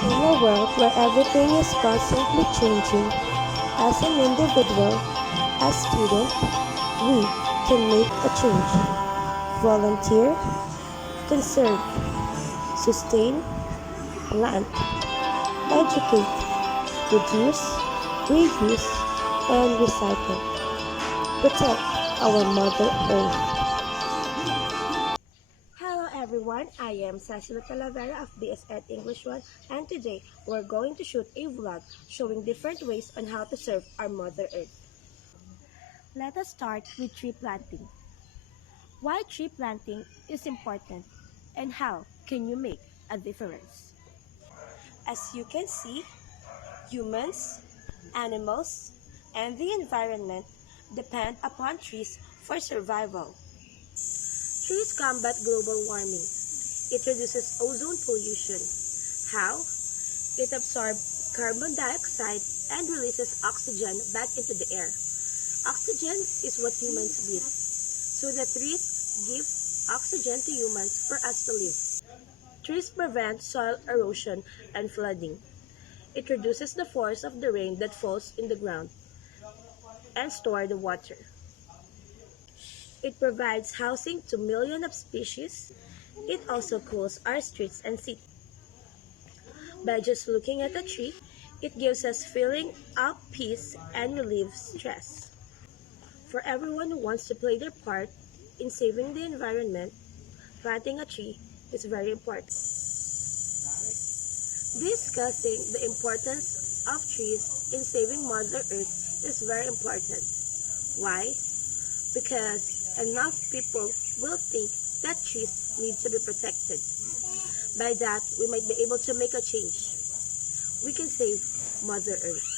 In a world where everything is constantly changing, as an individual, as student, we can make a change. Volunteer, conserve, sustain, plant, educate, reduce, reuse, and recycle. Protect our Mother Earth. Hello everyone, I am Cecily Talavera of BS Ed English 1, and today we're going to shoot a vlog showing different ways on how to serve our Mother Earth. Let us start with tree planting. Why tree planting is important and how can you make a difference? As you can see, humans, animals, and the environment depend upon trees for survival. Trees combat global warming. It reduces ozone pollution. How? It absorbs carbon dioxide and releases oxygen back into the air. Oxygen is what humans breathe. So the trees give oxygen to humans for us to live. Trees prevent soil erosion and flooding. It reduces the force of the rain that falls in the ground and store the water. It provides housing to millions of species. It also cools our streets and cities. By just looking at a tree, it gives us feeling of peace and relieves stress. For everyone who wants to play their part in saving the environment, planting a tree is very important. Discussing the importance of trees in saving Mother Earth is very important. Why? Because enough people will think that trees need to be protected. By that, we might be able to make a change. We can save Mother Earth.